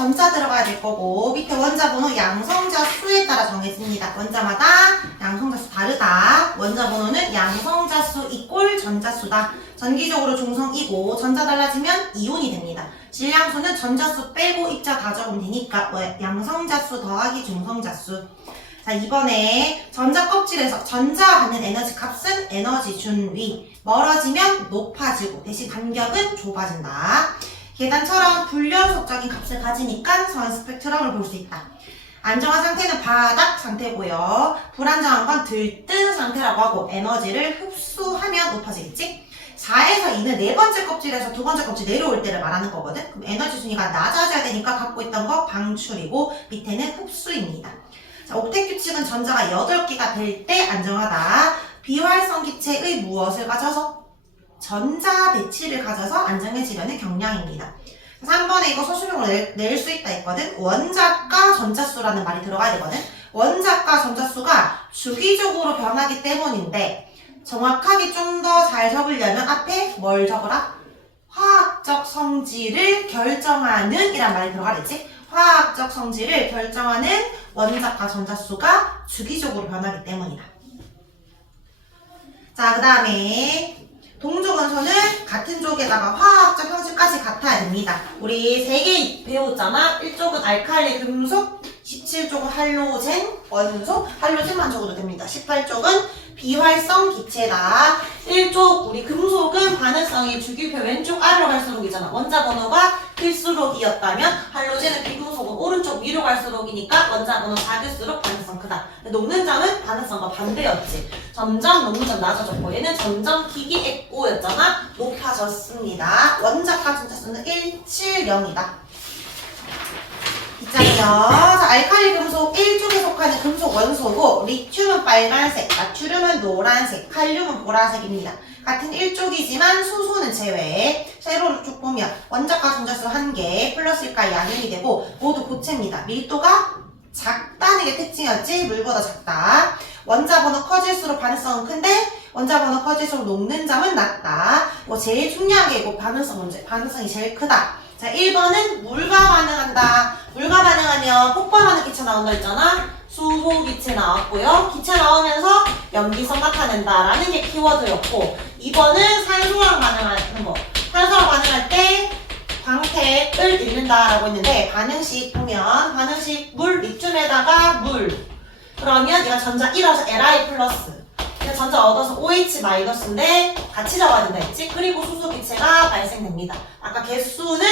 전자 들어가야 될 거고 밑에 원자 번호 양성자 수에 따라 정해집니다. 원자마다 양성자 수 다르다. 원자 번호는 양성자 수 이꼴 전자 수다. 전기적으로 중성이고 전자 달라지면 이온이 됩니다. 질량수는 전자수 빼고 입자 다 적으면 되니까 양성자 수 더하기 중성자 수. 자, 이번에 전자 껍질에서 전자가 갖는 에너지 값은 에너지 준위. 멀어지면 높아지고 대신 간격은 좁아진다. 계단처럼 불연속적인 값을 가지니까 선 스펙트럼을 볼 수 있다. 안정한 상태는 바닥 상태고요. 불안정한 건 들뜬 상태라고 하고 에너지를 흡수하면 높아지겠지? 4에서 2는 네 번째 껍질에서 두 번째 껍질 내려올 때를 말하는 거거든? 그럼 에너지 순위가 낮아져야 되니까 갖고 있던 거 방출이고 밑에는 흡수입니다. 자, 옥텟 규칙은 전자가 8개가 될 때 안정하다. 비활성 기체의 무엇을 가져서? 전자 배치를 가져서 안정해지려는 경량입니다. 3번에 이거 소수명으로 낼 수 있다 했거든. 원자과 전자수라는 말이 들어가야 되거든. 원자과 전자수가 주기적으로 변하기 때문인데 정확하게 좀 더 잘 적으려면 앞에 뭘 적어라? 화학적 성질을 결정하는 이란 말이 들어가겠지. 화학적 성질을 결정하는 원자과 전자수가 주기적으로 변하기 때문이다. 자, 그 다음에 동족원소는 같은 쪽에다가 화학적 형질까지 같아야 됩니다. 우리 3개 배웠잖아. 1쪽은 알칼리 금속, 17쪽은 할로젠 원소, 할로젠만 적어도 됩니다. 18쪽은 비활성 기체다. 1쪽 우리 금속은 반응성이 주기표 왼쪽 아래로 갈수록이잖아. 원자 번호가 클수록이었다면 할로젠은 비금속은 오른쪽 위로 갈수록이니까 원자 번호 작을수록 반응성 크다. 녹는 점은 반응성과 반대였지. 점점 녹는 점 낮아졌고 얘는 점점 기기액고였잖아. 높아졌습니다. 원자과 전자수는 170이다. 있잖아요. 자, 알칼리 금속 1쪽에 속하는 금속 원소고 리튬은 빨간색, 나트륨은 노란색, 칼륨은 보라색입니다. 같은 1쪽이지만 수소는 제외. 세로로 쭉 보면 원자과 전자수 1개 플러스 1가 양면이 되고 모두 고체입니다. 밀도가 작다는 게 특징이었지. 물보다 작다. 원자 번호 커질수록 반응성은 큰데 원자 번호 커질수록 녹는 점은 낮다. 이거 제일 중요한 게 이거 반응성 문제. 반응성이 제일 크다. 자, 1번은 물과 반응한다. 물과 반응하면 폭발하는 기체 나온다 했잖아. 수소 기체 나왔고요. 기체 나오면서 염기성 나타낸다 라는 게 키워드였고 2번은 산소랑 반응하는 거. 산소랑 반응할 때 광택을 잃는다 라고 했는데 반응식 보면 반응식 물, 리튬에다가 물 그러면 얘가 전자 1어서 Li 플러스 전자 얻어서 OH-인데 같이 적어야 된다 했지? 그리고 수소 기체가 발생됩니다. 아까 개수는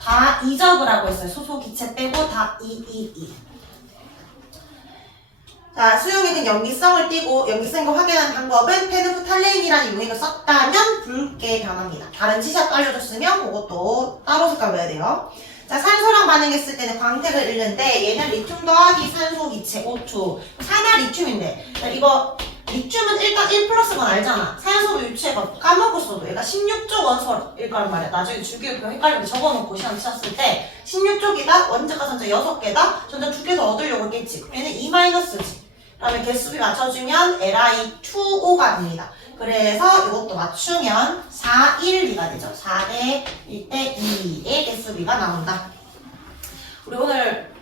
다 2적으라고 했어요. 수소 기체 빼고 다 2. 자, 수용액은 염기성을 띠고 염기성을 확인하는 방법은 페르프탈레인이라는 용액을 썼다면 붉게 변합니다. 다른 지시도 알려줬으면 그것도 따로 색깔 외워야 돼요. 자, 산소랑 반응했을 때는 광택을 잃는데 얘는 리튬 더하기 산소 기체 O2 산화 리튬인데 이거 리튬은 일단 1 플러스건 알잖아. 산소도 유치해가 까먹었어도 얘가 16쪽 원소일 거란 말이야. 나중에 주기율표 헷갈리게 적어놓고 시험 치셨을 때 16쪽이다. 원자과 전자 6개다. 전자 2개 더 얻으려고 했겠지. 그럼 얘는 2-지. 그다음에 개수비 맞춰주면 Li2O가 됩니다. 그래서 이것도 맞추면 4, 1, 2가 되죠. 4대 1대 2의 개수비가 나온다. 우리 오늘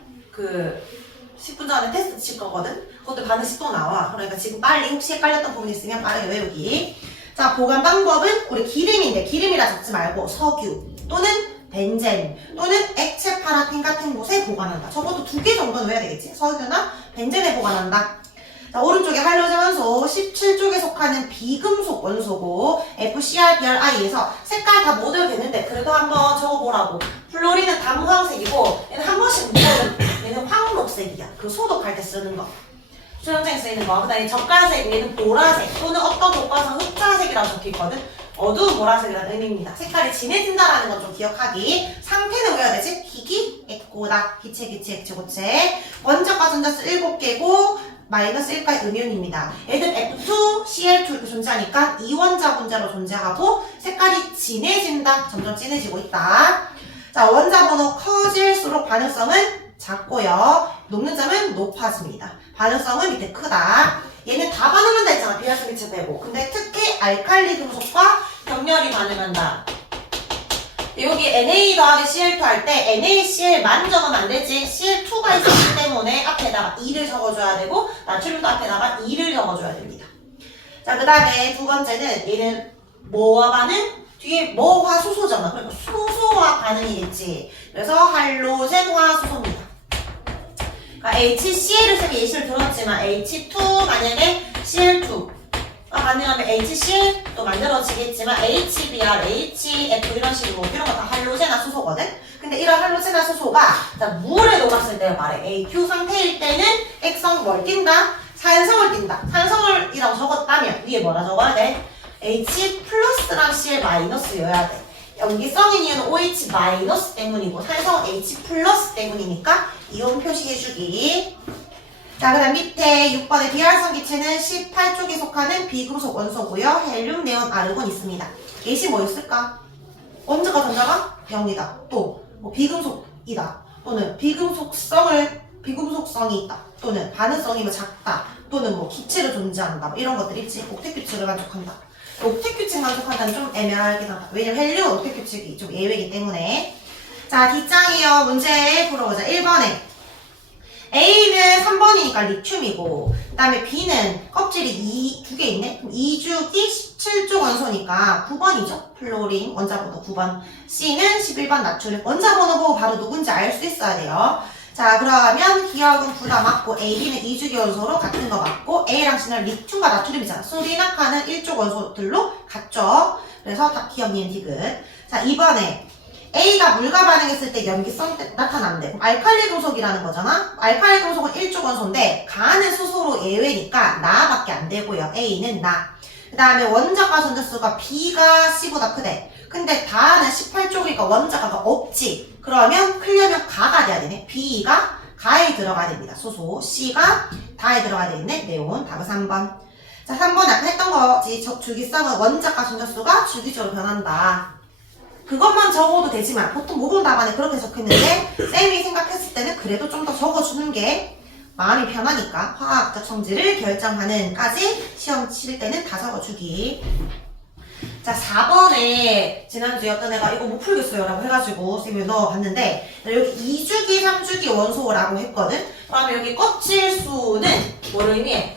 10분 전에 테스트 칠 거거든? 그것도 반드시 또 나와. 그러니까 지금 빨리 혹시 헷갈렸던 부분 있으면 빠르게 외우기. 자, 보관 방법은 우리 기름인데 기름이라 적지 말고 석유 또는 벤젠 또는 액체 파라핀 같은 곳에 보관한다. 적어도 2개 정도는 외워야 되겠지? 석유나 벤젠에 보관한다. 자, 오른쪽에 할로젠 원소 17쪽에 속하는 비금속 원소고 FCr, BrI에서 색깔 다 못 외우겠는데 그래도 한번 적어보라고. 플로린은 담황색이고 얘는 한 번씩 묻어요. 얘는 황록색이야. 그 소독할 때 쓰는 거. 수영장에 쓰이는 거. 그 다음에 젓갈색, 얘는 보라색 또는 어떤 교과서는 흑자색이라고 적혀있거든. 어두운 보라색이라는 의미입니다. 색깔이 진해진다라는 건 좀 기억하기. 상태는 외워야 되지? 기기, 액고다. 기체, 액체, 고체. 원자과 전자수 7개고 마이너스 1까지 음이온입니다. 얘들 F2, Cl2 이렇게 존재하니까 이원자 분자로 존재하고 색깔이 진해진다. 점점 진해지고 있다. 자, 원자 번호 커질수록 반응성은 작고요. 녹는 점은 높아집니다. 반응성은 밑에 크다. 얘는 다 반응한다 했잖아. 비활성 기체 빼고. 근데 특히 알칼리 금속과 격렬히 반응한다. 여기 Na 더하기 Cl2 할 때 NaCl만 적으면 안 되지. Cl2가 있었기 때문에 앞에다가 2를 적어줘야 되고 나트륨도 앞에다가 2를 적어줘야 됩니다. 자, 그 다음에 두 번째는 얘는 뭐와 반응? 뒤에 뭐와 수소잖아. 그러니까 수소와 반응이겠지. 그래서 할로젠화 수소입니다. 그러니까 HCl을 쓰면 예시를 들었지만 H2 만약에 Cl2가 반응하면 HCl 또 만들어지겠지만 HBr, HF 이런 식으로 이런 거 다 할로젠화 수소거든. 근데 이런 할로젠화 수소가 물에 녹았을 때 말해. AQ 상태일 때는 액성 뭘 띈다? 산성을 띈다. 산성을이라고 적었다면 위에 뭐라 적어야 돼? H 플러스랑 Cl 마이너스여야 돼. 염기성인 이유는 OH 마이너스 때문이고 산성은 H 플러스 때문이니까 이온 표시해주기. 자, 그 다음 밑에 6번의 비활성 기체는 18쪽에 속하는 비금속 원소고요. 헬륨, 네온, 아르곤 있습니다. 예시 뭐였을까? 원자가 전자가 0이다. 또 뭐 비금속이다. 또는 비금속성이 있다. 또는 반응성이 작다. 또는 뭐 기체로 존재한다. 뭐 이런 것들 있지. 옥텟 규칙을 만족한다. 옥텟 규칙 만족한다는 좀 애매하긴 하다. 왜냐면 헬륨 옥텟 규칙이 좀 예외이기 때문에. 자, 뒷장이요. 문제 풀어보자. 1번에 A는 3번이니까 리튬이고, 그 다음에 B는 껍질이 2개 있네? 그럼 2주기 17쪽 원소니까 9번이죠? 플로린, 원자번호 9번. C는 11번 나트륨. 원자번호 보고 바로 누군지 알 수 있어야 돼요. 자, 그러면 기억은 2 다 맞고, A, B는 2주기 원소로 같은 거 맞고, A랑 C는 리튬과 나트륨이잖아. 소디나카는 1쪽 원소들로 같죠? 그래서 다 기억, 니은, 디귿. 자, 2번에 A가 물과 반응했을 때 염기성 나타난대. 알칼리 금속이라는 거잖아? 알칼리 금속은 1쪽 원소인데 가는 수소로 예외니까 나밖에 안 되고요. A는 나. 그 다음에 원자가 전자수가 B가 C보다 크대. 근데 다는 18쪽이니까 원자가가 없지. 그러면 크려면 가가 돼야 되네. B가 가에 들어가야 됩니다. 수소. C가 다에 들어가야 되겠네. 네온. 답은 3번. 자, 3번 아까 했던 거지. 주기성은 원자가 전자수가 주기적으로 변한다. 그것만 적어도 되지만 보통 모범 답안에 그렇게 적혀있는데 쌤이 생각했을 때는 그래도 좀 더 적어주는 게 마음이 편하니까 화학적 성질을 결정하는까지 시험 칠 때는 다 적어주기. 자, 4번에 지난주에 어떤 애가 이거 못 풀겠어요 라고 해가지고 쌤이 넣어봤는데 여기 2주기 3주기 원소라고 했거든. 그러면 여기 껍질수는 뭐를 의미해?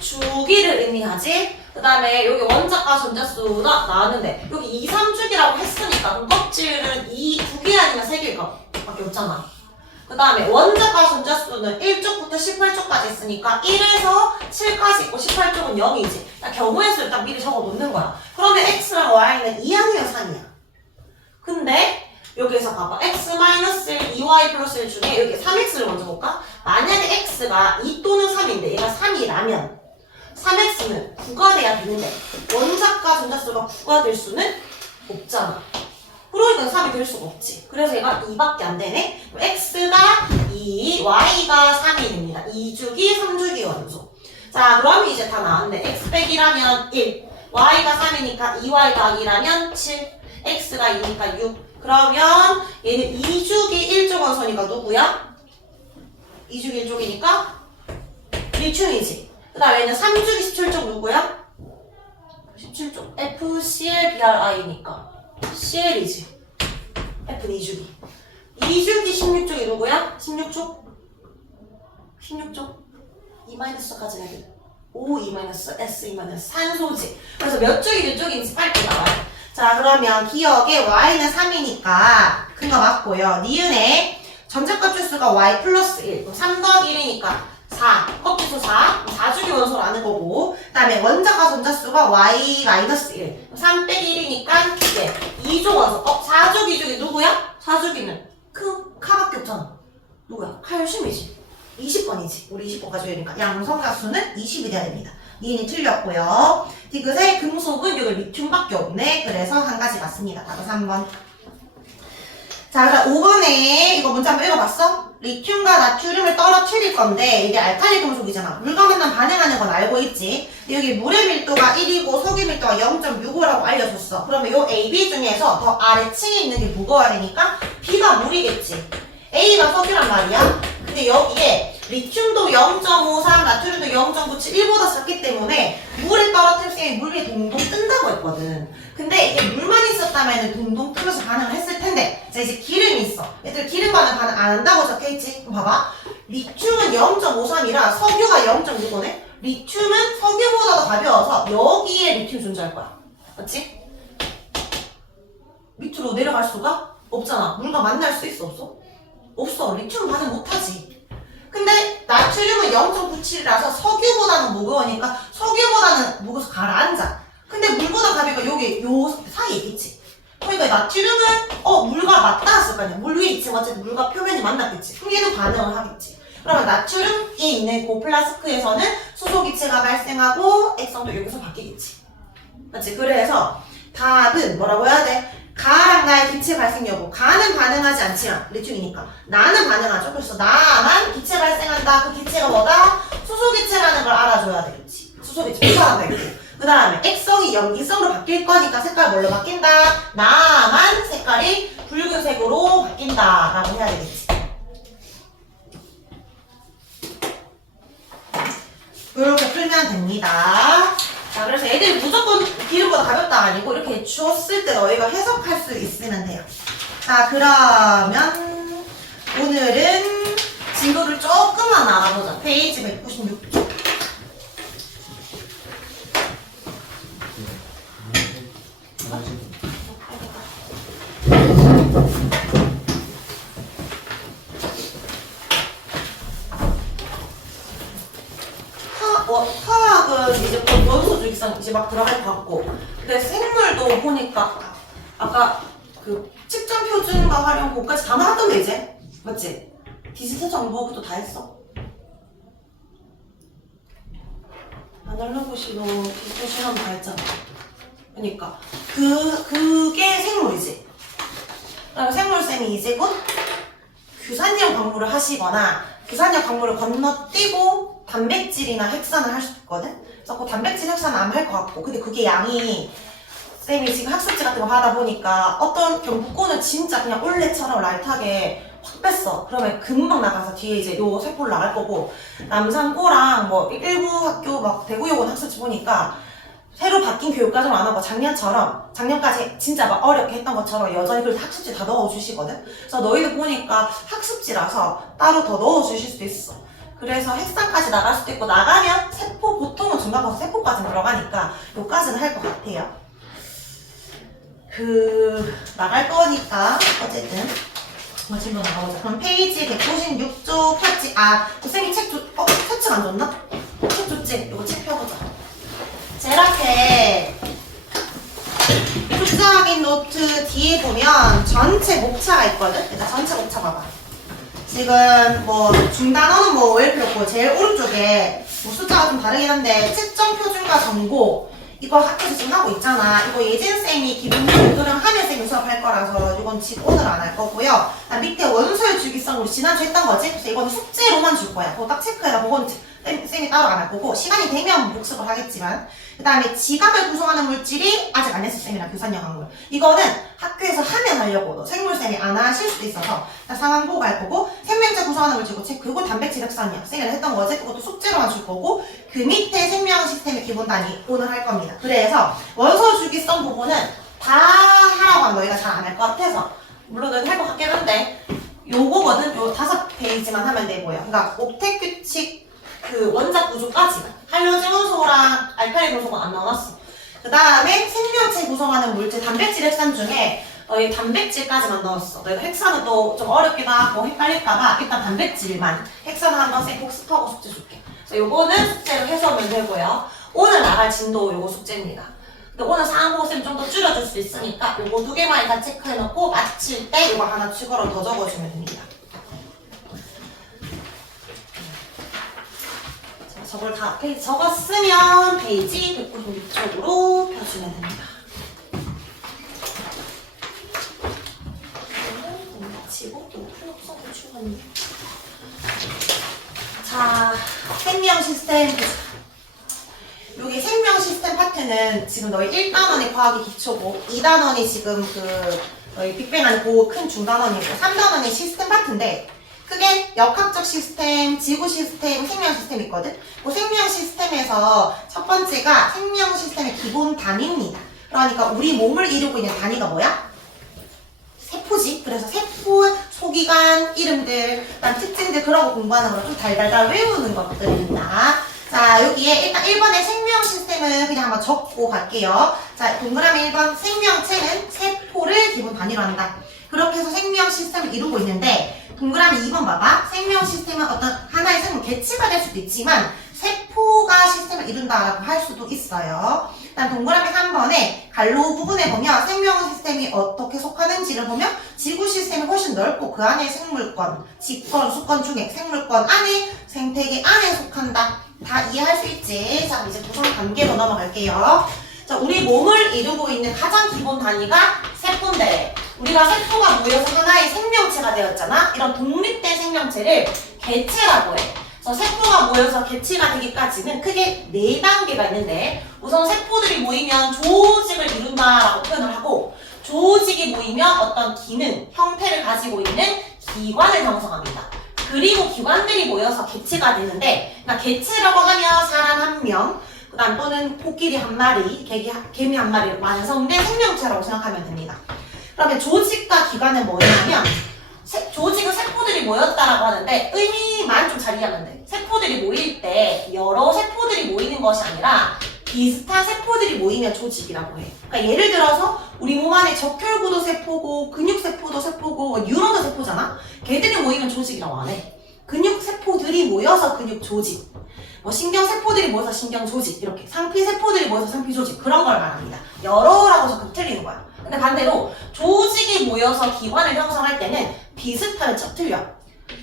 주기를 의미하지. 그 다음에 여기 원자과 전자수가 나왔는데 여기 2, 3주기라고 했으니까 그럼 껍질은 2개 아니면 3개일 밖에 없잖아. 그 다음에 원자과 전자수는 1쪽부터 18쪽까지 있으니까 1에서 7까지 있고 18쪽은 0이지. 경우의 수를 딱 미리 적어 놓는 거야. 그러면 X랑 Y는 2아니면 3이야. 근데 여기에서 봐봐. X-1, 2Y 플러스 1 중에 여기 3X를 먼저 볼까? 만약에 X가 2 또는 3인데 얘가 3이라면 3x는 9가 돼야 되는데 원자과 전자수가 9가 될 수는 없잖아. 그러니까 3이 될 수가 없지. 그래서 얘가 2밖에 안 되네. x가 2, y가 3이 됩니다. 2주기, 3주기 원소. 자, 그럼 이제 다 나왔는데 x 빼기라면 1, y가 3이니까 2y 더하기라면 7, x가 2니까 6. 그러면 얘는 2주기 1쪽 원소니까 누구야? 2주기 1쪽이니까 리튬이지. 그 다음에 얘는 3주기 17쪽 누구야? 17쪽 FClBrI니까 CL이지. F는 2주기. 2주기 16쪽이 누구야? 16쪽? 16쪽? E-까지 해야 돼. O, E-, S, E-, 산소지. 그래서 몇 쪽이 몇 쪽인지 빨리 나와요. 자, 그러면 기억에 Y는 3이니까 큰 거 맞고요. 니은에 전자껍질수가 Y 플러스 1. 3 더하기 1이니까 4, 껍질수 4, 4주기 원소라는 거고, 그 다음에 원자과 전자수가 Y 마이너스 1, 3 빼기 1이니까 네, 2조 원소. 4주기 중에 누구야? 4주기는 카밖에 없잖아. 누구야? 칼슘이지. 20번이지. 우리 20번까지 외우니까 양성자수는 20이 돼야 됩니다. 니은이 틀렸고요. 디귿의 금속은 여기 리튬밖에 없네. 그래서 한 가지 맞습니다. 답은 3번. 자, 그럼 5번에 이거 문제 한번 읽어봤어? 리튬과 나트륨을 떨어뜨릴 건데 이게 알칼리 금속이잖아. 물과 만나면 반응하는 건 알고 있지. 근데 여기 물의 밀도가 1이고 석유 밀도가 0.65라고 알려줬어. 그러면 요 A, B 중에서 더 아래층에 있는 게 무거워야 되니까 B가 물이겠지. A가 석유란 말이야. 근데 여기에 리튬도 0.53, 나트륨도 0.97, 1보다 작기 때문에 물에 떨어뜨리면 물 위에 동동 뜬다고 했거든. 근데 이게 물만 있었다면 동동 뜨면서 반응을 했을 텐데, 자, 이제 기름이 있어. 얘들 기름과는 반응 안 한다고 적혀있지? 그럼 봐봐. 리튬은 0.53이라 석유가 0.65네? 리튬은 석유보다 더 가벼워서 여기에 리튬 존재할 거야. 맞지? 밑으로 내려갈 수가 없잖아. 물과 만날 수 있어, 없어? 없어. 리튬은 반응 못하지. 근데 나트륨은 0.97이라서 석유보다는 무거우니까 석유보다는 무거워서 가라앉아. 근데 물보다 가벼우니까 여기 요 사이에 있겠지. 그러니까 나트륨은 물과 맞닿았을 거 아니야. 물 위에 있지만 어쨌든 물과 표면이 만났겠지. 그럼 얘는 반응을 하겠지. 그러면 나트륨이 있는 그 플라스크에서는 수소기체가 발생하고 액성도 여기서 바뀌겠지. 맞지? 그래서 답은 뭐라고 해야 돼? 가랑 나의 기체 발생 여부. 가는 반응하지 않지만 리튬이니까 나는 반응하죠. 그래서 나만 기체 발생한다. 그 기체가 뭐다? 수소기체라는 걸 알아줘야 되겠지. 수소기체 표현한다 이렇게. 그 다음에 액성이 염기성으로 바뀔 거니까 색깔 뭘로 바뀐다? 나만 색깔이 붉은색으로 바뀐다 라고 해야 되겠지. 이렇게 풀면 됩니다. 자, 그래서 애들이 무조건 기름보다 가볍다 아니고 이렇게 주었을 때 너희가 해석할 수 있으면 돼요. 자, 그러면 오늘은 진도를 조금만 알아보자. 페이지 196쪽. 화학은 이제 원소 주기성 이제 막 들어갈 것 같고, 근데 생물도 보니까 아까 그 측정 표준과 활용 그거까지 다 나왔던데 이제 맞지? 디지털 정보 그것도 다 했어. 아날로그 시도 디지털 실험 다 했잖아. 그러니까 그게 생물이지. 그러면 생물쌤이 이제 곧 규산염 광물을 하시거나 규산염 광물을 건너뛰고 단백질이나 핵산을 할 수 있거든? 그래서 그 단백질 핵산은 안 할 것 같고, 근데 그게 양이 쌤이 지금 학습지 같은 거 하다 보니까 어떤 경북고는 진짜 그냥 올레처럼 라이트하게 확 뺐어. 그러면 금방 나가서 뒤에 이제 요 세포를 나갈 거고, 남산고랑 뭐 일부 학교 막 대구여고는 학습지 보니까 새로 바뀐 교육과정 안 하고 작년까지 진짜 막 어렵게 했던 것처럼 여전히 그래서 학습지 다 넣어주시거든? 그래서 너희들 보니까 학습지라서 따로 더 넣어주실 수도 있어. 그래서 핵산까지 나갈 수도 있고, 나가면 세포, 보통은 중간고사 세포까지 들어가니까 요까지는 할 것 같아요. 나갈 거니까 어쨌든 질문 나가보자. 그럼 페이지 196쪽 펼치, 쌤이 펼치가 안 줬나? 책 줬지? 이거 책 펴보자. 제일 앞에 숫자학인 노트 뒤에 보면 전체 목차가 있거든? 일단 전체 목차 봐봐. 지금 뭐 중단어는 뭐 왜 필요 없고, 제일 오른쪽에 뭐 숫자가 좀 다르긴 한데 채점 표준과 전고 이거 학교에서 지금 하고 있잖아. 이거 예진쌤이 기본적으로 요도령 하면쌤이 수업할 거라서 이건 지금 오늘 안 할 거고요. 밑에 원소의 주기성 우리 지난주에 했던 거지? 그래서 이건 숙제로만 줄 거야. 그거 딱 체크해라. 그건 쌤이 따로 안 할 거고, 시간이 되면 복습을 하겠지만, 그 다음에 지각을 구성하는 물질이 아직 안 했어. 쌤이랑 규산염 광물. 이거는 학교에서 하면 하려고 생물쌤이 안 하실 수도 있어서 상황 보고 갈 거고, 생명체 구성하는 물질 체크고, 단백질 핵산이야. 쌤이랑 했던 거지? 그것도 숙제로만 줄 거고, 그 밑에 생명 시스템의 기본 단위 오늘 할 겁니다. 그래서 원소 주기성 부분은 다 하라고 하면 너희가 잘 안 할 것 같아서, 물론 너희가 할 것 같긴 한데 요거거든. 요 5페이지만 하면 되고요. 그러니까 옥텟 규칙 그 원작 구조까지 할로젠 원소랑 알칼리 원소가 안 나왔어. 그 다음에 생명체 구성하는 물질 단백질 핵산 중에 너희 단백질까지만 넣었어. 너희가 핵산은 또 좀 어렵기도 하고 헷갈릴까봐 일단 단백질만 핵산을 한번 쌤 복습하고 숙제 줄게. 그래서 요거는 숙제로 해서 오면 되고요. 오늘 나갈 진도 요거 숙제입니다. 근데 오늘 상황 보고 쌤 좀 더 줄여줄 수 있으니까 요거 2개만 일단 체크해놓고 마칠 때 요거 하나 추가로 더 적어주면 됩니다. 저걸 다 페이지 적었으면 페이지 196쪽으로 펴주면 됩니다. 마치고 또 풀업성도 추가했네. 자, 생명 시스템. 여기 생명 시스템 파트는 지금 너희 1단원의 과학이 기초고, 2단원이 지금 너희 빅뱅 안에 그 큰 중단원이고, 3단원이 시스템 파트인데, 크게 역학적 시스템, 지구 시스템, 생명 시스템 있거든? 그 생명 시스템에서 첫 번째가 생명 시스템의 기본 단위입니다. 그러니까 우리 몸을 이루고 있는 단위가 뭐야? 세포지. 그래서 세포, 소기관, 이름들, 그다음 특징들 그런 거 공부하는 걸 좀 달달달 외우는 것들입니다. 자, 여기에 일단 1번의 생명 시스템은 그냥 한번 적고 갈게요. 자, 동그라미 1번 생명체는 세포를 기본 단위로 한다. 그렇게 해서 생명 시스템을 이루고 있는데 동그라미 2번 봐봐. 생명 시스템은 어떤 하나의 생물 개체가 될 수도 있지만 세포가 시스템을 이룬다라고 할 수도 있어요. 그다음 동그라미 3번에 갈로 부분에 보면 생명 시스템이 어떻게 속하는지를 보면 지구 시스템이 훨씬 넓고 그 안에 생물권, 직권, 수권 중에 생물권 안에 생태계 안에 속한다. 다 이해할 수 있지? 자, 이제 구성 단계로 넘어갈게요. 자, 우리 몸을 이루고 있는 가장 기본 단위가 세포인데 우리가 세포가 모여서 하나의 생명체가 되었잖아. 이런 독립된 생명체를 개체라고 해. 그래서 세포가 모여서 개체가 되기까지는 크게 4단계가 있는데 우선 세포들이 모이면 조직을 이룬다라고 표현을 하고 조직이 모이면 어떤 기능, 형태를 가지고 있는 기관을 형성합니다. 그리고 기관들이 모여서 개체가 되는데 그러니까 개체라고 하면 사람 1명, 그 다음 또는 코끼리 1마리, 개미 1마리 완성된 생명체라고 생각하면 됩니다. 그러면 조직과 기관은 뭐냐면 조직은 세포들이 모였다라고 하는데 의미만 좀 잘 이해하면 돼. 세포들이 모일 때 여러 세포들이 모이는 것이 아니라 비슷한 세포들이 모이면 조직이라고 해. 그러니까 예를 들어서 우리 몸 안에 적혈구도 세포고 근육세포도 세포고 뉴런도 세포잖아. 걔들이 모이면 조직이라고 안 해. 근육세포들이 모여서 근육조직, 뭐 신경세포들이 모여서 신경조직, 이렇게 상피세포들이 모여서 상피조직, 그런 걸 말합니다. 여러라고 적극 틀리는 거야. 근데 반대로 조직이 모여서 기관을 형성할 때는 비슷하면 척 틀려.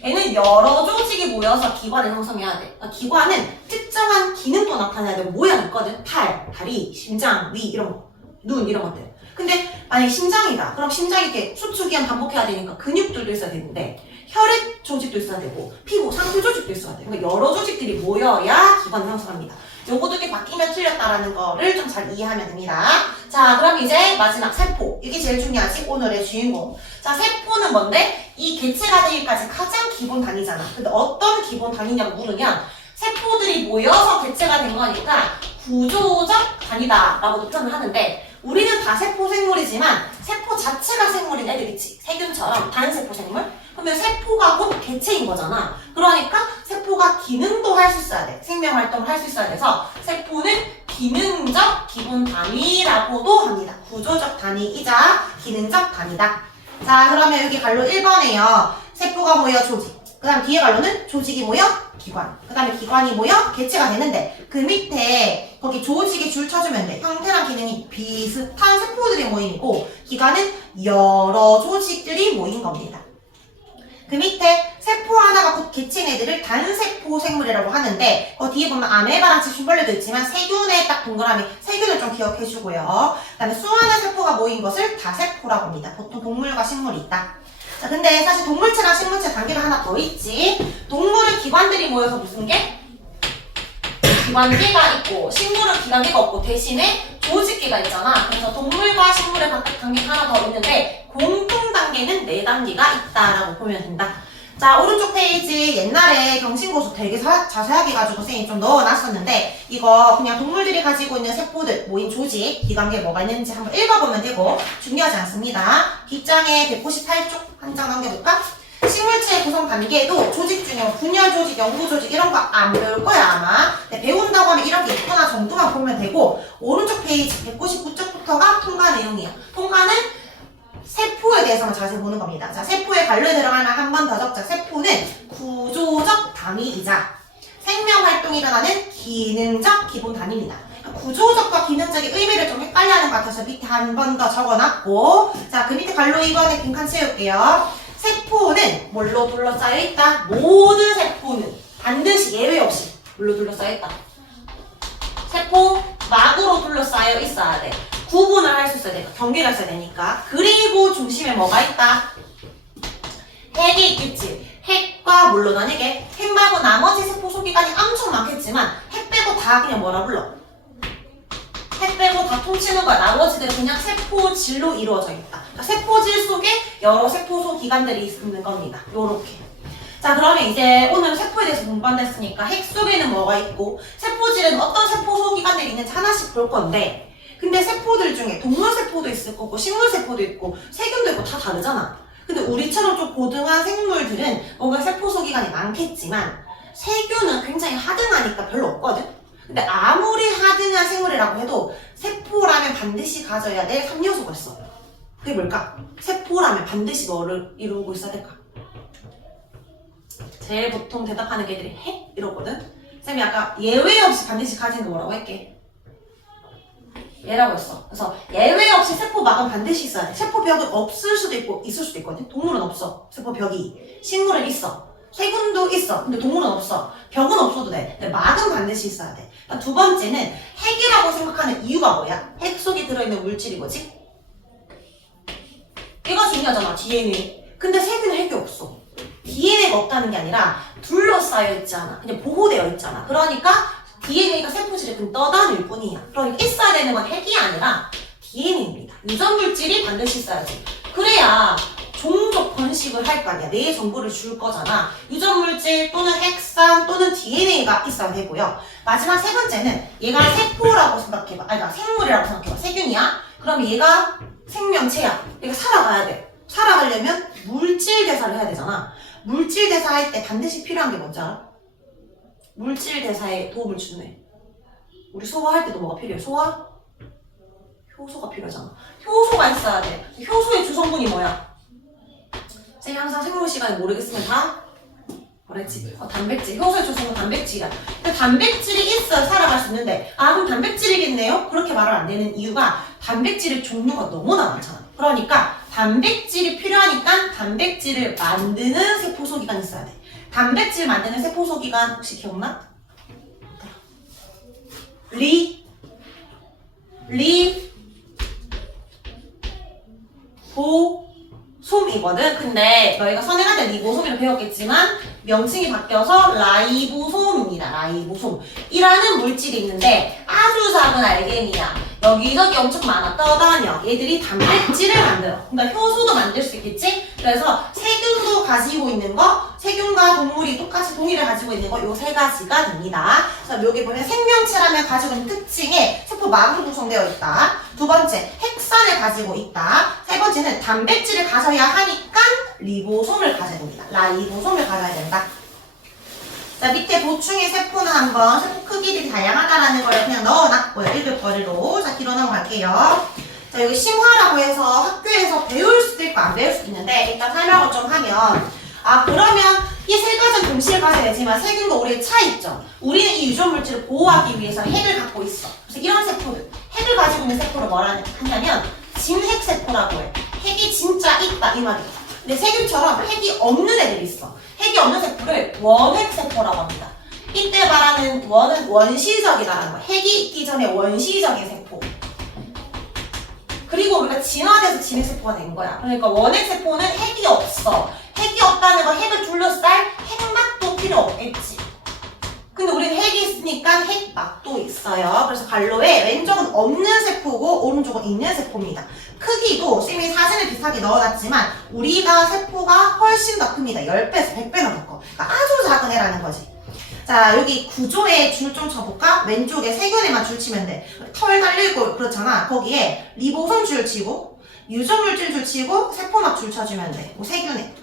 얘는 여러 조직이 모여서 기관을 형성해야 돼. 그러니까 기관은 특정한 기능도 나타내야 되고 모양 있거든. 팔, 다리, 심장, 위 이런 거, 눈 이런 것들. 근데 만약에 심장이다. 그럼 심장이 이렇게 수축기한 반복해야 되니까 근육들도 있어야 되는데 혈액 조직도 있어야 되고 피부, 상피 조직도 있어야 돼. 그러니까 여러 조직들이 모여야 기관을 형성합니다. 요것도 이렇게 바뀌면 틀렸다라는 거를 좀 잘 이해하면 됩니다. 자, 그럼 이제 마지막 세포. 이게 제일 중요하지? 오늘의 주인공. 자, 세포는 뭔데? 이 개체가 되기까지 가장 기본 단위잖아. 근데 어떤 기본 단위냐고 물으면 세포들이 모여서 개체가 된 거니까 구조적 단위다 라고도 표현을 하는데 우리는 다 세포 생물이지만 세포 자체가 생물인 애들 있지. 세균처럼 단세포 생물? 그러면 세포가 곧 개체인 거잖아. 그러니까 세포가 기능도 할 수 있어야 돼. 생명 활동을 할 수 있어야 돼서 세포는 기능적 기본 단위라고도 합니다. 구조적 단위이자 기능적 단위다. 자, 그러면 여기 갈로 1번에요. 세포가 모여 조직. 그 다음 뒤에 갈로는 조직이 모여 기관. 그 다음에 기관이 모여 개체가 되는데 그 밑에 거기 조직이 줄 쳐주면 돼. 형태랑 기능이 비슷한 세포들이 모이고 기관은 여러 조직들이 모인 겁니다. 그 밑에 세포 하나가 곧 개체인 애들을 단세포 생물이라고 하는데 뒤에 보면 아메바랑 지충벌레도 있지만 세균에 딱 동그라미 세균을 좀 기억해주고요. 그 다음에 수많은 세포가 모인 것을 다세포라고 합니다. 보통 동물과 식물이 있다. 자, 근데 사실 동물체랑 식물체 단계가 하나 더 있지. 동물은 기관들이 모여서 무슨 게? 기관계가 있고 식물은 기관계가 없고 대신에 조직계가 있잖아. 그래서 동물과 식물의 각각 단계가 하나 더 있는데 공통 단계는 4단계가 있다라고 보면 된다. 자, 오른쪽 페이지 옛날에 경신고수 되게 자세하게 가지고 선생님이 좀 넣어놨었는데 이거 그냥 동물들이 가지고 있는 세포들, 모인 조직, 기관계 뭐가 있는지 한번 읽어보면 되고 중요하지 않습니다. 뒷장에 198쪽 한 장 넘겨볼까? 식물체의 구성 단계에도 조직 중에 분열 조직, 연구 조직 이런 거 안 배울 거야 아마. 근데 배운다고 하면 이런 게 있거나 정도만 보면 되고 오른쪽 페이지 199쪽부터가 통과 내용이야. 통과는 세포에 대해서만 자세히 보는 겁니다. 자, 세포의 관료에 들어가면 한 번 더 적자. 세포는 구조적 단위이자 생명활동이 일어나는 기능적 기본 단위입니다. 구조적과 기능적인 의미를 좀 헷갈려하는 것 같아서 밑에 한 번 더 적어놨고 자, 그 밑에 관료 2번에 빈칸 채울게요. 세포는 뭘로 둘러싸여 있다? 모든 세포는 반드시 예외 없이 뭘로 둘러싸여 있다? 세포 막으로 둘러싸여 있어야 돼. 구분을 할 수 있어야 돼. 경계가 있어야 되니까. 그리고 중심에 뭐가 있다? 핵이 있겠지. 핵과 물로 나뉘게 핵 말고 나머지 세포 소기관이 엄청 많겠지만 핵 빼고 다 그냥 뭐라 불러? 핵 빼고 다 통치는 거야. 나머지들은 그냥 세포질로 이루어져 있다. 그러니까 세포질 속에 여러 세포소 기관들이 있는 겁니다. 요렇게. 자, 그러면 이제 오늘 세포에 대해서 공부한다 했으니까 핵 속에는 뭐가 있고 세포질에는 어떤 세포 소기관들이 있는지 하나씩 볼 건데, 근데 세포들 중에 동물 세포도 있을 거고 식물 세포도 있고 세균도 있고 다 다르잖아. 근데 우리처럼 좀 고등한 생물들은 뭔가 세포 소기관이 많겠지만 세균은 굉장히 하등하니까 별로 없거든. 근데 아무리 하등한 생물이라고 해도 세포라면 반드시 가져야 될 3요소가 있어. 그게 뭘까? 세포라면 반드시 뭐를 이루고 있어야 될까? 제일 보통 대답하는 게 애들이 핵? 이러거든? 쌤이 아까 예외 없이 반드시 가지는 거 뭐라고 할게? 얘라고 했어. 그래서 예외 없이 세포막은 반드시 있어야 돼. 세포벽은 없을 수도 있고 있을 수도 있거든. 동물은 없어. 세포벽이. 식물은 있어. 세균도 있어. 근데 동물은 없어. 벽은 없어도 돼. 근데 막은 반드시 있어야 돼. 두 번째는 핵이라고 생각하는 이유가 뭐야? 핵 속에 들어있는 물질이 뭐지? 얘가 중요하잖아. DNA. 근데 세균은 핵이 없어. DNA가 없다는 게 아니라 둘러싸여 있잖아. 그냥 보호되어 있잖아. 그러니까 DNA가 세포질에 그냥 떠다닐 뿐이야. 그러니까 있어야 되는 건 핵이 아니라 DNA입니다. 유전 물질이 반드시 있어야지. 그래야 종족 번식을 할 거 아니야. 내 정보를 줄 거잖아. 유전 물질 또는 핵산 또는 DNA가 있어야 되고요. 마지막 세 번째는 얘가 세포라고 생각해봐. 아니, 그러니까 생물이라고 생각해봐. 세균이야. 그럼 얘가 생명체야. 얘가 살아가야 돼. 살아가려면 물질 대사를 해야 되잖아. 물질 대사할 때 반드시 필요한 게 뭔지 알아? 물질 대사에 도움을 주네. 우리 소화할 때도 뭐가 필요해? 소화? 효소가 필요하잖아. 효소가 있어야 돼. 효소의 주성분이 뭐야? 쌤이 항상 생물 시간에 모르겠으면 다 뭐랬지? 단백질. 효소의 주성분 단백질이야. 근데 단백질이 있어야 살아갈 수 있는데, 아 그럼 단백질이겠네요? 그렇게 말을 안 되는 이유가 단백질의 종류가 너무나 많잖아. 그러니까 단백질이 필요하니까 단백질을 만드는 세포소기관이 있어야 돼. 단백질 만드는 세포소기관 혹시 기억나? 리보솜이거든. 근데 너희가 선행할 때 리보솜이라고 배웠겠지만 명칭이 바뀌어서 라이보솜입니다. 라이보솜 이라는 물질이 있는데 아주 작은 알갱이야. 여기저기 엄청 많아. 떠다녀. 얘들이 단백질을 만들어. 그러니까 효소도 만들 수 있겠지? 그래서 세균도 가지고 있는 거, 세균과 동물이 똑같이 동일을 가지고 있는 거, 요 세 가지가 됩니다. 그래서 여기 보면 생명체라면 가지고 있는 특징에 세포막으로 구성되어 있다. 두 번째, 핵산을 가지고 있다. 세 번째는 단백질을 가져야 하니까 리보솜을 가져야 됩니다. 라이보솜을 가져야 된다. 자, 밑에 보충의 세포는 한번 세포 크기들이 다양하다라는 걸 그냥 넣어놨고요. 읽을 거리로. 자, 뒤로 넘어갈게요. 자, 여기 심화라고 해서 학교에서 배울 수도 있고 안 배울 수도 있는데 일단 설명을 좀 하면, 아 그러면 이 세 가지는 동시에 가져야 되지만 세균과 우리의 차이점. 우리는 이 유전 물질을 보호하기 위해서 핵을 갖고 있어. 그래서 이런 세포들, 핵을 가지고 있는 세포를 뭐라 하냐면 진핵세포라고 해. 핵이 진짜 있다 이 말이야. 근데 세균처럼 핵이 없는 애들이 있어. 핵이 없는 세포를 원핵세포라고 합니다. 이때 말하는 원은 원시적이다라는 거야. 핵이 있기 전에 원시적인 세포. 그리고 우리가 진화돼서 진핵세포가 된 거야. 그러니까 원핵세포는 핵이 없어. 핵이 없다는 건 핵을 둘러쌀 핵막도 필요 없겠지. 근데 우리는 핵이 있으니까 핵막도 있어요. 그래서 갈로에 왼쪽은 없는 세포고 오른쪽은 있는 세포입니다. 크기도 쌤이 사진을 비슷하게 넣어놨지만 우리가 세포가 훨씬 더 큽니다. 10배에서 100배나 더 커. 그러니까 아주 작은 애라는 거지. 자, 여기 구조에 줄 좀 쳐볼까? 왼쪽에 세균에만 줄 치면 돼. 털 달리고 그렇잖아. 거기에 리보솜 줄 치고 유전물질 줄 치고 세포막 줄 쳐주면 돼. 뭐 세균에.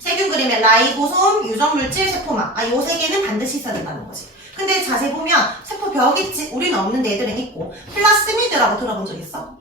세균 그림에 라이보솜, 유전물질, 세포막. 아, 요 세 개는 반드시 있어야 된다는 거지. 근데 자세히 보면 세포벽 있지? 우리는 없는데 애들은 있고. 플라스미드라고 들어본 적 있어?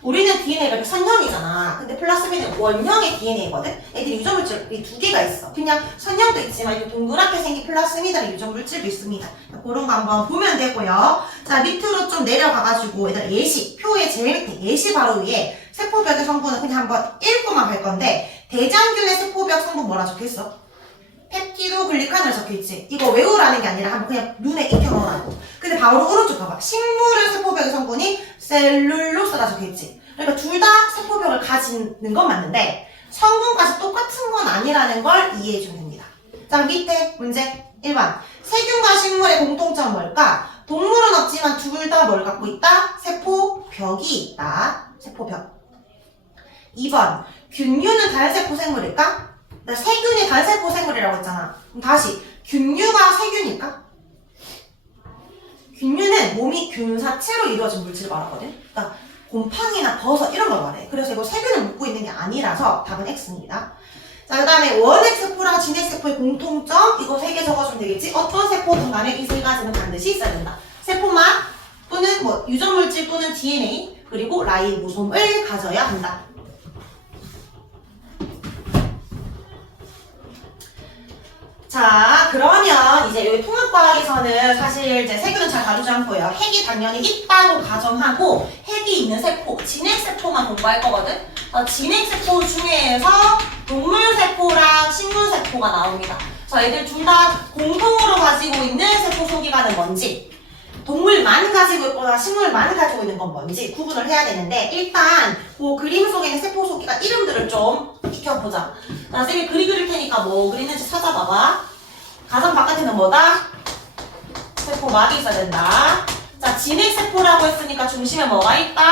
우리는 DNA가 이렇게 선형이잖아. 근데 플라스미드는 원형의 DNA거든? 애들이 유전물질이 두 개가 있어. 그냥 선형도 있지만 이렇게 동그랗게 생긴 플라스미드랑 유전물질도 있습니다. 그런 거 한번 보면 되고요. 자, 밑으로 좀 내려가가지고 얘들아 예시, 표의 제일 밑에 예시 바로 위에 세포벽의 성분은 그냥 한번 읽고만 갈 건데 대장균의 세포벽 성분 뭐라 적혀있어? 펩티도 글리칸을 적혀있지. 이거 외우라는 게 아니라 한번 그냥 눈에 익혀놓으라고. 근데 바로 오른쪽 봐봐. 식물의 세포벽의 성분이 셀룰로스라 적혀있지. 그러니까 둘 다 세포벽을 가지는 건 맞는데 성분까지 똑같은 건 아니라는 걸 이해해주면 됩니다. 자, 밑에 문제 1번. 세균과 식물의 공통점은 뭘까? 동물은 없지만 둘 다 뭘 갖고 있다? 세포벽이 있다. 세포벽. 2번. 균류는 다른 세포 생물일까? 나 세균이 단세포 생물이라고 했잖아. 그럼 다시 균류가 세균일까? 균류는 몸이 균사체로 이루어진 물질을 말하거든. 그러니까 곰팡이나 버섯 이런 걸 말해. 그래서 이거 세균을 묻고 있는 게 아니라서 답은 X입니다. 자, 그 다음에 원핵세포랑 진핵세포의 공통점 이거 3개 적어주면 되겠지? 어떤 세포든 간에 이 3가지는 반드시 있어야 된다. 세포막 또는 뭐 유전물질 또는 DNA 그리고 라이보솜을 가져야 한다. 자, 그러면 이제 여기 통합과학에서는 사실 이제 세균은 잘 다루지 않고요. 핵이 당연히 있다고 가정하고 핵이 있는 세포, 진핵세포만 공부할 거거든. 진핵세포 중에서 동물세포랑 식물세포가 나옵니다. 애들 둘 다 공통으로 가지고 있는 세포 소기관은 뭔지, 동물만 가지고 있거나 식물만 가지고 있는 건 뭔지 구분을 해야 되는데, 일단 그 그림 속에 있는 세포 소기관 이름들을 좀 익혀보자. 나 쌤이 그리 그릴 테니까 뭐 그리는지 찾아봐봐. 가장 바깥에는 뭐다? 세포막이 있어야 된다. 자, 진핵세포라고 했으니까 중심에 뭐가 있다?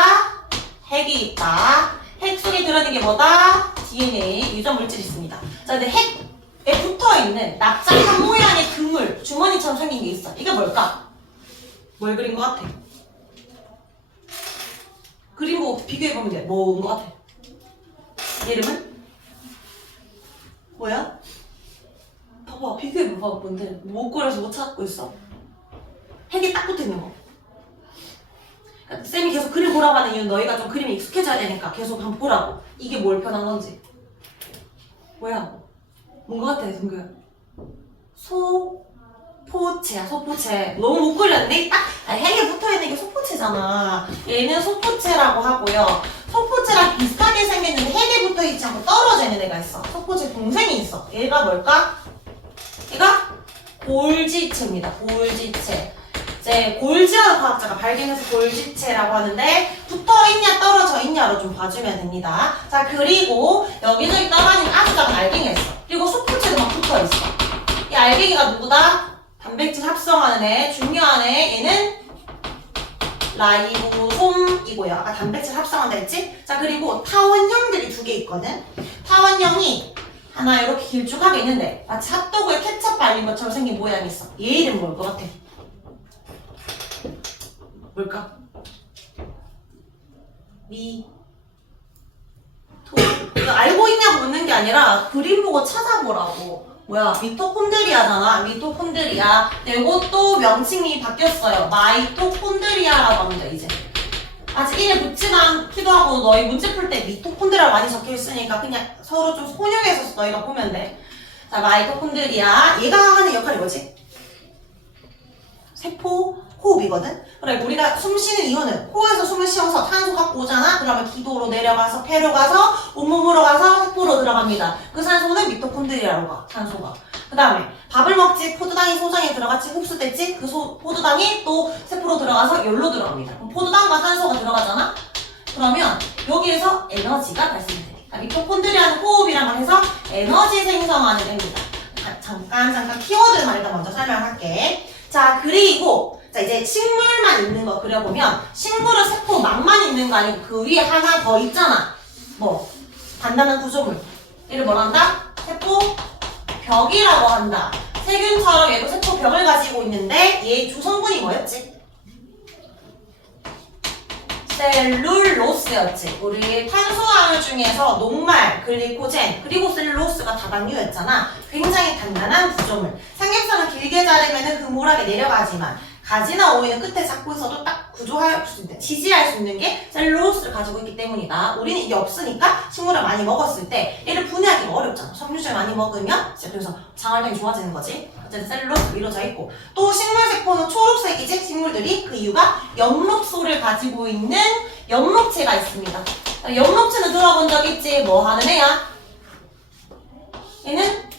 핵이 있다. 핵 속에 들어있는 게 뭐다? DNA, 유전물질이 있습니다. 자, 근데 핵에 붙어있는 납작한 모양의 그물, 주머니처럼 생긴 게 있어. 이게 뭘까? 뭘 그린 것 같아? 그림 보고 비교해보면 돼. 뭐인 것 같아? 이름은? 뭐야? 봐봐, 비교해봐봐. 뭔데? 못 그려서 못 찾고 있어. 핵이 딱 붙어있는 거. 그러니까 쌤이 계속 그림 보라고 하는 이유는 너희가 좀 그림이 익숙해져야 되니까 계속 한번 보라고. 이게 뭘 표현한 건지. 뭐야? 뭔 것 같아, 동규야? 소포체야, 소포체. 너무 못 그렸는데? 딱 핵에 붙어있는 게 소포체잖아. 얘는 소포체라고 하고요. 소포체랑 비슷하게 생겼는데 핵에 붙어있지 않고 떨어져 있는 애가 있어. 소포체 동생이 있어. 얘가 뭘까? 얘가 골지체입니다. 골지체. 이제 골지라는 과학자가 발견해서 골지체라고 하는데, 붙어있냐 떨어져 있냐로 좀 봐주면 됩니다. 자, 그리고 여기저기 떠다니는 아주 작은 알갱이가 있어. 그리고 소포체도 막 붙어있어. 이 알갱이가 누구다? 단백질 합성하는 애, 중요한 애. 얘는 라이보솜이고요. 아까 단백질 합성한다 했지? 자, 그리고 타원형들이 2개 있거든. 타원형이 하나 이렇게 길쭉하게 있는데 마치 핫도그에 케첩 발린 것처럼 생긴 모양이 있어. 얘 이름 뭘 것 같아? 뭘까? 이거 알고 있냐고 묻는 게 아니라 그림 보고 찾아보라고. 뭐야? 미토콘드리아잖아. 미토콘드리아. 근데 이것도 명칭이 바뀌었어요. 마이토콘드리아라고 합니다, 이제. 아직 이름 붙지는 않기도 하고, 너희 문제 풀 때 미토콘드리아 많이 적혀 있으니까 그냥 서로 좀 혼용해서 너희가 보면 돼. 자, 마이토콘드리아. 얘가 하는 역할이 뭐지? 세포 호흡이거든? 그래, 우리가 숨 쉬는 이유는 코에서 숨을 쉬어서 탄소 갖고 오잖아? 그러면 기도로 내려가서 폐로 가서 온몸으로 가서 세포로 들어갑니다. 그 산소는 미토콘드리아로 가, 탄소가. 그 다음에 밥을 먹지, 포도당이 소장에 들어갔지, 흡수됐지, 그 포도당이 또 세포로 들어가서 열로 들어갑니다. 그럼 포도당과 산소가 들어가잖아? 그러면 여기에서 에너지가 발생돼. 미토콘드리아는 호흡이란 말 해서 에너지 생성하는 애입니다. 잠깐 키워드만 일단 먼저 설명할게. 자, 그리고 자, 이제 식물만 있는 거 그려보면, 식물은 세포막만 있는 거 아니고 그 위에 하나 더 있잖아. 뭐 단단한 구조물. 얘를 뭐라 한다? 세포벽이라고 한다. 세균처럼 얘도 세포벽을 가지고 있는데 얘 주성분이 뭐였지? 셀룰로스였지. 우리 탄수화물 중에서 녹말, 글리코젠, 그리고 셀룰로스가 다당류였잖아. 굉장히 단단한 구조물. 삼겹살은 길게 자르면 흐물하게 내려가지만 가지나 오이는 끝에 잡고 있어도 딱 구조할 수 있는, 지지할 수 있는 게 셀룰로스를 가지고 있기 때문이다. 우리는 이게 없으니까 식물을 많이 먹었을 때 얘를 분해하기가 어렵잖아. 섬유질 많이 먹으면 이제 그래서 장활동이 좋아지는 거지. 어쨌든 셀룰로스로 이루어져 있고, 또 식물세포는 초록색이지. 식물들이 그 이유가 엽록소를 가지고 있는 엽록체가 있습니다. 엽록체는 들어본 적 있지? 뭐 하는 애야? 얘는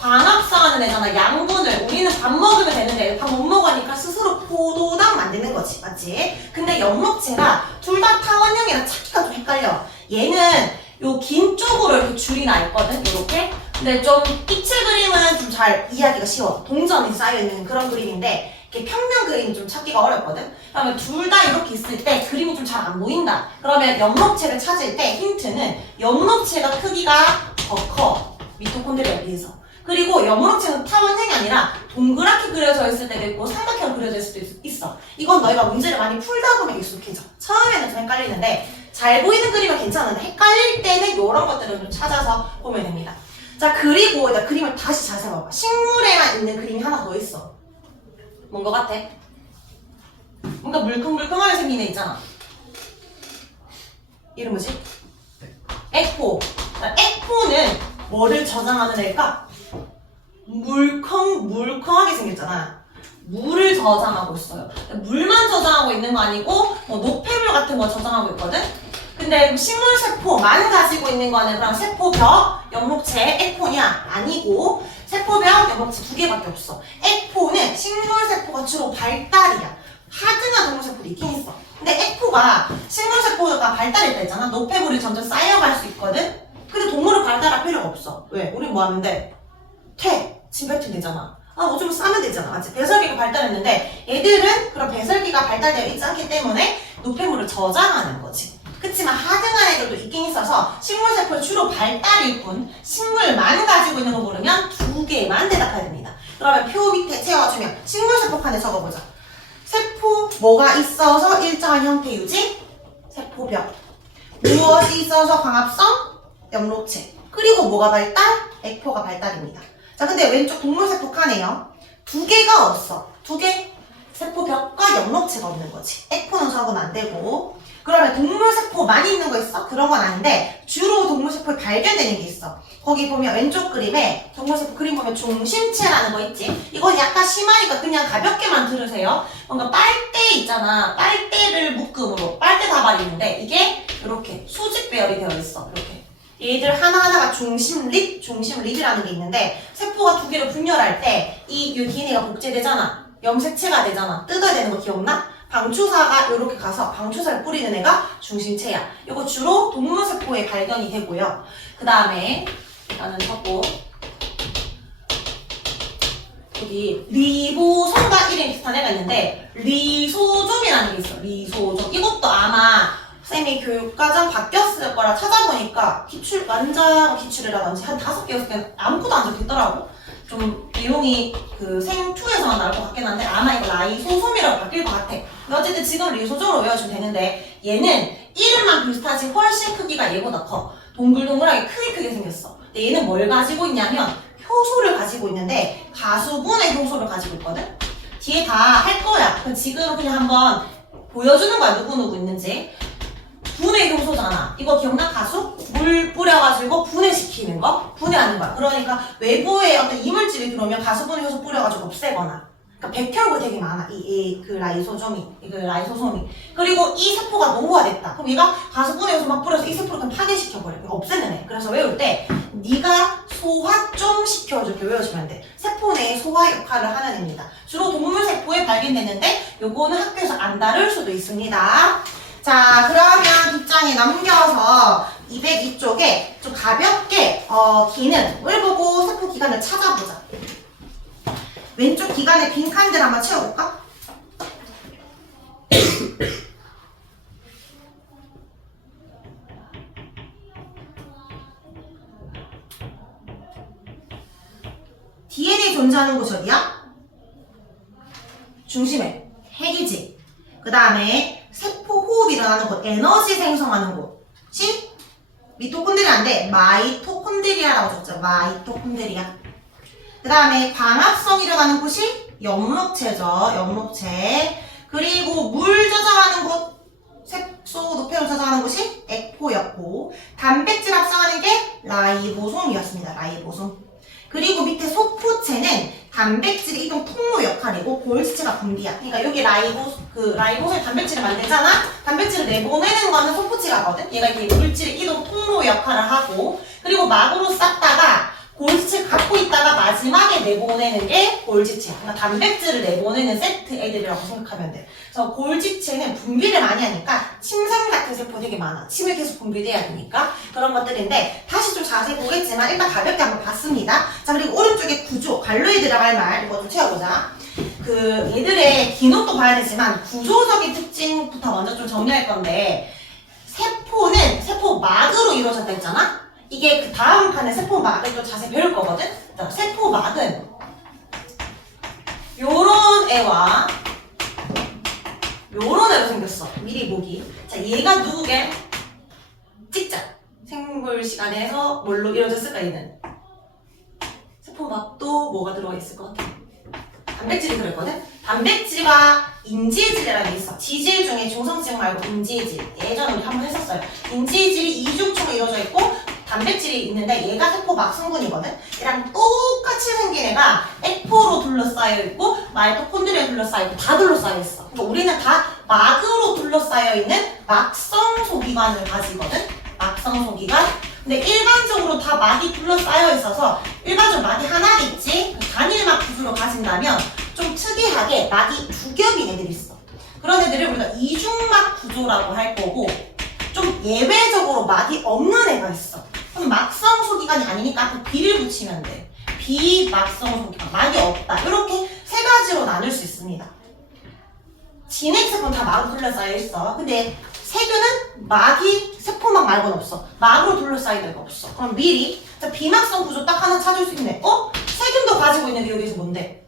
광합성하는 애잖아. 양분을 우리는 밥 먹으면 되는데 밥 못 먹으니까 스스로 포도당 만드는 거지, 맞지? 근데 엽록체가 둘 다 타원형이라 찾기가 좀 헷갈려. 얘는 요 긴 쪽으로 이렇게 줄이 나 있거든, 이렇게. 근데 좀 입체 그림은 좀 잘 이해하기가 쉬워. 동전이 쌓여있는 그런 그림인데 이렇게 평면 그림이 좀 찾기가 어렵거든. 그러면 둘 다 이렇게 있을 때 그림이 좀 잘 안 보인다. 그러면 엽록체를 찾을 때 힌트는 엽록체가 크기가 더 커. 미토콘드리아에 비해서. 그리고 염록체는 타원형이 아니라 동그랗게 그려져 있을 때도 있고 삼각형 그려져 있을 수도 있어. 이건 너희가 문제를 많이 풀다 보면 익숙해져. 처음에는 좀 헷갈리는데 잘 보이는 그림은 괜찮은데 헷갈릴 때는 이런 것들을 좀 찾아서 보면 됩니다. 자, 그리고 이제 그림을 다시 자세히 봐봐. 식물에만 있는 그림이 하나 더 있어. 뭔 거 같아? 뭔가 물컹물컹하게 생긴 애 있잖아. 이름 뭐지? 에코. 에코는 뭐를 저장하는 애일까? 물컹하게 생겼잖아. 물을 저장하고 있어요. 물만 저장하고 있는 거 아니고 뭐 노폐물 같은 거 저장하고 있거든? 근데 식물 세포만 가지고 있는 거는 그럼 세포벽, 염록체, 에코냐? 아니고 세포벽, 염록체 두 개밖에 없어. 에코는 식물 세포가 주로 발달이야. 하드나 동물 세포도 있긴 있어. 근데 에코가 식물 세포가 발달했다 했잖아. 노폐물이 점점 쌓여갈 수 있거든? 근데 동물은 발달할 필요가 없어. 왜? 우린 뭐 하면 돼? 침 뱉으면 되잖아. 뭐 좀 싸면 되잖아. 맞지? 배설기가 발달했는데 얘들은 그런 배설기가 발달되어 있지 않기 때문에 노폐물을 저장하는 거지. 그치만 하등한 애들도 있긴 있어서 식물세포는 주로 발달일 뿐 식물만 가지고 있는 거 모르면 두 개만 대답해야 됩니다. 그러면 표 밑에 채워주면 식물세포 칸에 적어보자. 세포 뭐가 있어서 일정한 형태 유지? 세포벽. 무엇이 있어서 광합성? 염록체. 그리고 뭐가 발달? 에코가 발달입니다. 자, 근데 왼쪽 동물세포 칸에요. 두 개가 없어. 두 개? 세포벽과 염록체가 없는 거지. 에코는 적으면 안 되고. 그러면 동물세포만 있는 거 있어? 그런 건 아닌데 주로 동물세포에 발견되는 게 있어. 거기 보면 왼쪽 그림에 동물세포 그림 보면 중심체라는 거 있지? 이건 약간 심하니까 그냥 가볍게만 들으세요. 뭔가 빨대 있잖아. 빨대를 묶음으로 빨대 다발이 있는데 이게 이렇게 수직 배열이 되어 있어. 이렇게. 얘들 하나하나가 중심릿이라는 게 있는데 세포가 두 개를 분열할 때 이 DNA가 복제되잖아. 염색체가 되잖아. 뜯어야 되는 거 기억나? 방추사가 이렇게 가서 방추사를 뿌리는 애가 중심체야. 이거 주로 동물세포에 발견이 되고요. 그 다음에 나는 적고 여기 리보솜과 이름이 비슷한 애가 있는데 리소좀이라는 게 있어. 리소좀. 이것도 아마 쌤이 교육과정 바뀌었을 거라 찾아보니까 기출, 완자 기출이라든지 한 5개, 6개 아무것도 안 적혀있더라고. 좀 내용이 그 생2에서만 나올 것 같긴 한데 아마 이거 라이소솜이라고 바뀔 것 같아. 근데 어쨌든 지금 리소솜으로 외워주면 되는데 얘는 이름만 비슷하지 훨씬 크기가 얘보다 커. 동글동글하게 크게 생겼어. 근데 얘는 뭘 가지고 있냐면 효소를 가지고 있는데 가수분의 효소를 가지고 있거든? 뒤에 다 할 거야. 그럼 지금 그냥 한번 보여주는 거야. 누구누구 있는지. 분해 효소잖아. 이거 기억나? 가수? 물 뿌려가지고 분해시키는 거? 분해하는 거야. 그러니까 외부에 어떤 이물질이 들어오면 가수분해 효소 뿌려가지고 없애거나. 그러니까 백혈구 되게 많아. 그 라이소솜이. 그리고 이 세포가 노후화됐다. 그럼 얘가 가수분해 효소 막 뿌려서 이 세포를 그냥 파괴시켜버려. 없애는 애. 그래서 외울 때 네가 소화 좀 시켜줄게 외워주면 돼. 세포 내에 소화 역할을 하는 애입니다. 주로 동물세포에 발견되는데 요거는 학교에서 안 다룰 수도 있습니다. 자, 그러면 뒷장에 넘겨서 202쪽에 좀 가볍게 기능을 보고 세포 기관을 찾아보자. 왼쪽 기관에 빈 칸들 한번 채워볼까? DNA 존재하는 곳이 어디야? 중심에 핵이지. 그 다음에 세포 호흡이 일어나는 곳, 에너지 생성하는 곳이 미토콘드리아인데 마이토콘드리아라고 적죠. 마이토콘드리아. 그 다음에 광합성이 일어나는 곳이 염록체죠. 염록체. 그리고 물 저장하는 곳, 색소, 노폐물 저장하는 곳이 에코였고, 단백질 합성하는 게 라이보솜이었습니다. 라이보솜. 그리고 밑에 소포체는 단백질 이동 통로 역할이고 골지체가 분비야. 그러니까 여기 라이보솜이 단백질을 만들잖아. 단백질을 내보내는 거는 소포체가거든. 얘가 이렇게 물질 이동 통로 역할을 하고, 그리고 막으로 쌌다가 골지체를 갖고 있다가 마지막에 내보내는 게 골지체야. 그러니까 단백질을 내보내는 세트 애들이라고 생각하면 돼. 그래서 골지체는 분비를 많이 하니까 침샘 같은 세포 되게 많아. 침이 계속 분비돼야 되니까 그런 것들인데 다시 좀 자세히 보겠지만 일단 가볍게 한번 봤습니다. 자, 그리고 오른쪽에 구조, 관로에 들어갈 말 이거 좀 채워보자. 얘들의 기능도 봐야 되지만 구조적인 특징부터 먼저 좀 정리할 건데 세포는 세포막으로 이루어졌다 했잖아? 이게 그 다음 판에 세포막을 또 자세히 배울 거거든? 자, 세포막은 요런 애와 요런 애로 생겼어. 미리 보기. 자, 얘가 누구게? 찍자. 생물 시간에서 뭘로 이루어졌을까, 얘는? 세포막도 뭐가 들어가 있을 것 같아? 단백질이 들어있거든? 단백질과 인지질이라는 게 있어. 지질 중에 중성질 말고 인지질. 예전에 우리 한번 했었어요. 인지질이 이중층으로 이루어져 있고 단백질이 있는데 얘가 세포막 성분이거든? 얘랑 똑같이 생긴 애가 에포로 둘러싸여 있고 마이토콘드리아에 둘러싸여 있고 다 둘러싸여 있어. 그러니까 우리는 다 막으로 둘러싸여 있는 막성 소기관을 가지거든? 막성 소기관. 근데 일반적으로 다 막이 둘러싸여 있어서 일반적으로 막이 하나겠지? 단일막 구조로 가진다면 좀 특이하게 막이 두 겹인 애들이 있어. 그런 애들을 우리가 이중막 구조라고 할 거고 좀 예외적으로 막이 없는 애가 있어. 그럼 막성 소기관이 아니니까 그 비를 붙이면 돼. 비막성 소기관, 막이 없다. 이렇게 세 가지로 나눌 수 있습니다. 진핵세포는 다 막으로 둘러싸여 있어. 근데 세균은 막이 세포막 말고는 없어. 막으로 둘러싸인 애가 없어. 그럼 미리 자, 비막성 구조 딱 하나 찾을 수 있네. 세균도 가지고 있는 게 여기서 뭔데?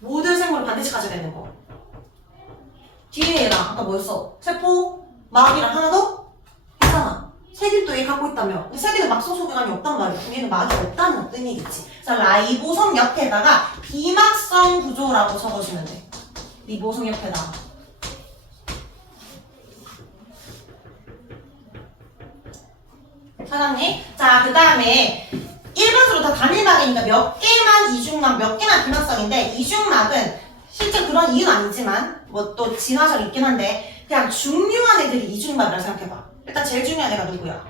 모든 생물을 반드시 가져야 되는 거. DNA랑 아까 뭐였어? 세포, 막이랑 하나 더? 있잖아. 세균도 얘 갖고 있다며. 근데 세균은 막성 소기관이 없단 말이야. 그럼 얘는 막이 없다는 의미겠지. 그래서 라이보솜 옆에다가 비막성 구조라고 적어주면 돼. 리보솜 옆에다가. 사장님. 자, 그 다음에 일반적으로 다 단일막이니까 몇 개만 이중막, 몇 개만 비막성인데 이중막은 실제 그런 이유는 아니지만 뭐 또 진화설이 있긴 한데 그냥 중요한 애들이 이중막이라고 생각해봐. 일단 제일 중요한 애가 누구야?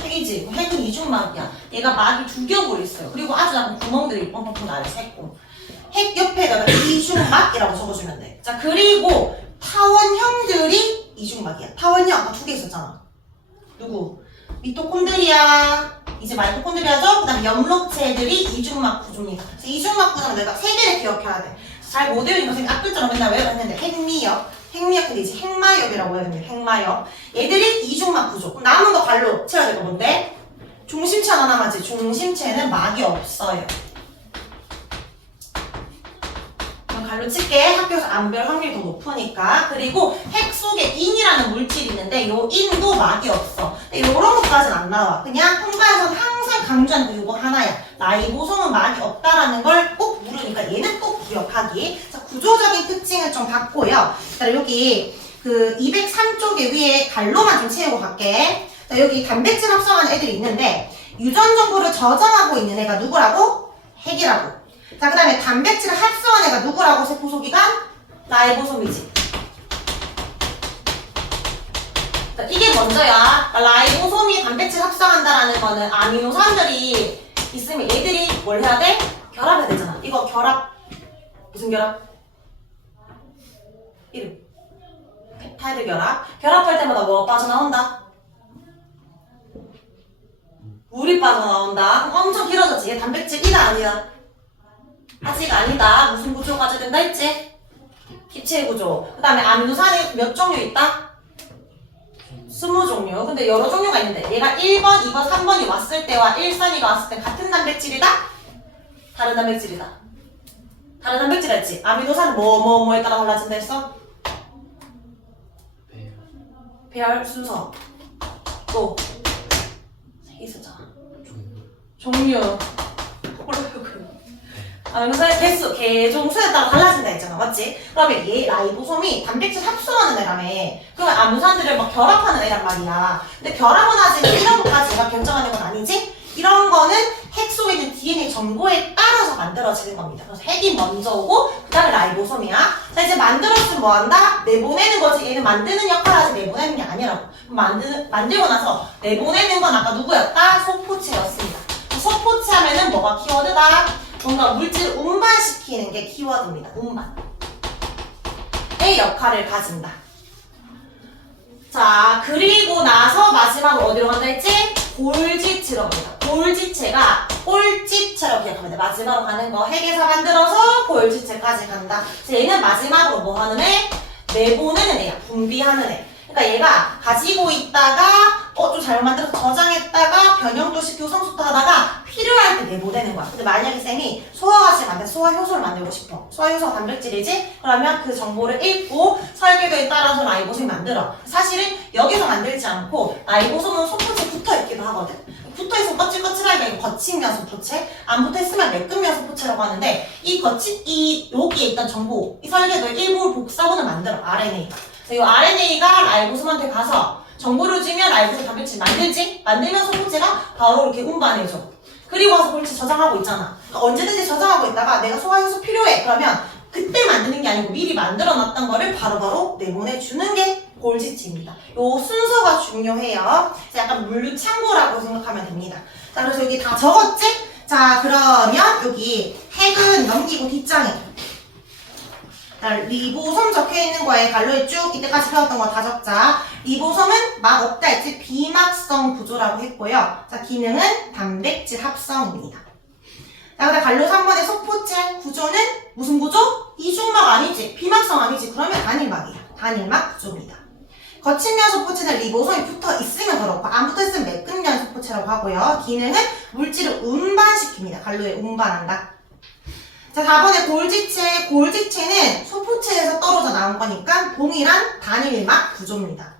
핵이지. 핵은 이중막이야. 얘가 막이 두 겹으로 있어요. 그리고 아주 작은 구멍들이 뻥뻥뻥 나요. 새콤. 핵 옆에다가 이중막이라고 적어주면 돼. 자, 그리고 타원형들이 이중막이야. 타원형 아까 두 개 있었잖아. 누구? 미토콘드리아, 이제 마이토콘드리아죠? 그 다음에 엽록체들이 이중막 구조입니다. 그래서 이중막 구조는 내가 세 개를 기억해야 돼. 잘 못 외우니까 선생님이 앞글자로 맨날 외워봤는데 핵미역, 핵미역인데 이제 핵마역이라고 해야 됩니다. 핵마역. 얘들이 이중막 구조. 그럼 남은 거 갈로 채워야 될 거 뭔데? 중심체 하나 남았지. 중심체는 막이 없어요. 갈로 칠게. 학교에서 안 배울 확률이 더 높으니까. 그리고 핵 속에 인이라는 물질이 있는데 요 인도 막이 없어. 근데 요런 것까지는 안 나와. 그냥 통과에서는 항상 강조하는 거 요거 하나야. 라이보솜은 막이 없다라는 걸 꼭 물으니까 얘는 꼭 기억하기. 자, 구조적인 특징을 좀 봤고요. 자, 여기 그 203쪽에 위에 갈로만 좀 채우고 갈게. 자, 여기 단백질 합성하는 애들이 있는데 유전 정보를 저장하고 있는 애가 누구라고? 핵이라고. 자, 그 다음에 단백질을 합성한 애가 누구라고? 세포소기관? 라이보솜이지. 자, 이게 먼저야. 라이보솜이 단백질 합성한다라는 거는 아미노산들이 있으면 얘들이 뭘 해야 돼? 결합해야 되잖아. 이거 결합. 무슨 결합? 이름. 펩타이드 결합. 결합할 때마다 뭐가 빠져나온다? 물이 빠져나온다. 그럼 엄청 길어졌지. 얘 단백질이다 아니야? 아직 아니다. 무슨 구조가 가져야 된다 했지? 기체 구조. 그 다음에 아미노산이 몇 종류 있다? 20종류. 근데 여러 종류가 있는데 얘가 1번, 2번, 3번이 왔을 때와 1, 3, 2가 왔을 때 같은 단백질이다? 다른 단백질이다. 다른 단백질 했지? 아미노산은 뭐에 따라 달라진다 했어? 배열 순서. 또 있었잖아. 종류. 아미노산의 개수, 개종수에 따라 달라진다 했잖아. 맞지? 그러면 얘 라이보솜이 단백질 합성하는 애라며. 그러면 아미노산들을 막 결합하는 애란 말이야. 근데 결합은 하지 이런 것까지 얘가 결정하는 건 아니지? 이런 거는 핵 속에 있는 DNA 정보에 따라서 만들어지는 겁니다. 그래서 핵이 먼저 오고 그 다음에 라이보솜이야. 자, 이제 만들었으면 뭐 한다? 내보내는 거지. 얘는 만드는 역할을 하지 내보내는 게 아니라고. 만들고 나서 내보내는 건 아까 누구였다? 소포체였습니다. 소포체 하면은 뭐가 키워드다? 뭔가 물질을 운반시키는 게 키워드입니다. 운반의 역할을 가진다. 자, 그리고 나서 마지막으로 어디로 간다 했지? 골지체로 갑니다. 골지체가 꼴지체라고 기억하면 돼. 마지막으로 가는 거 핵에서 만들어서 골지체까지 간다. 그래서 얘는 마지막으로 뭐 하는 애? 내보내는 애야. 분비하는 애. 그러니까 얘가 가지고 있다가 좀 잘못 만들어서 저장했다가 변형도 시키고 성숙도 하다가 필요할 때 내보내는 거야. 근데 만약에 쌤이 소화가시 만들어서 소화효소를 만들고 싶어. 소화효소가 단백질이지? 그러면 그 정보를 읽고 설계도에 따라서 라이보솜이 만들어. 사실은 여기서 만들지 않고 라이보솜은 소포체에 붙어있기도 하거든. 붙어있으면 거칠거칠하게 거친면 소포체, 안 붙어있으면 매끈면 소포체라고 하는데 여기에 있던 정보, 이 설계도의 일부 복사본을 만들어, RNA가. 이 RNA가 라이보솜한테 가서 정보를 주면 라이보솜 단백질 만들지? 만들면 소포체가 바로 이렇게 운반해줘. 그리고 와서 골지 저장하고 있잖아. 그러니까 언제든지 저장하고 있다가 내가 소화효소 필요해. 그러면 그때 만드는 게 아니고 미리 만들어놨던 거를 바로바로 내보내주는 게 골지치입니다. 요 순서가 중요해요. 약간 물류창고라고 생각하면 됩니다. 자, 그래서 여기 다 적었지? 자, 그러면 여기 핵은 넘기고 뒷장에 리보솜 적혀있는 거에 갈로에 쭉 이때까지 배웠던 거 다 적자. 리보솜은 막 없다 했지 비막성 구조라고 했고요. 자, 기능은 단백질 합성입니다. 자, 그다음 갈로 3번의 소포체 구조는 무슨 구조? 이중막 아니지? 비막성 아니지? 그러면 단일막이야. 단일막 구조입니다. 거친면 소포체는 리보솜이 붙어 있으면 그렇고 안 붙어 있으면 매끈면 소포체라고 하고요. 기능은 물질을 운반시킵니다. 갈로에 운반한다. 자, 4번의 골지체. 골지체는 소포체에서 떨어져 나온 거니까 동일한 단일막 구조입니다.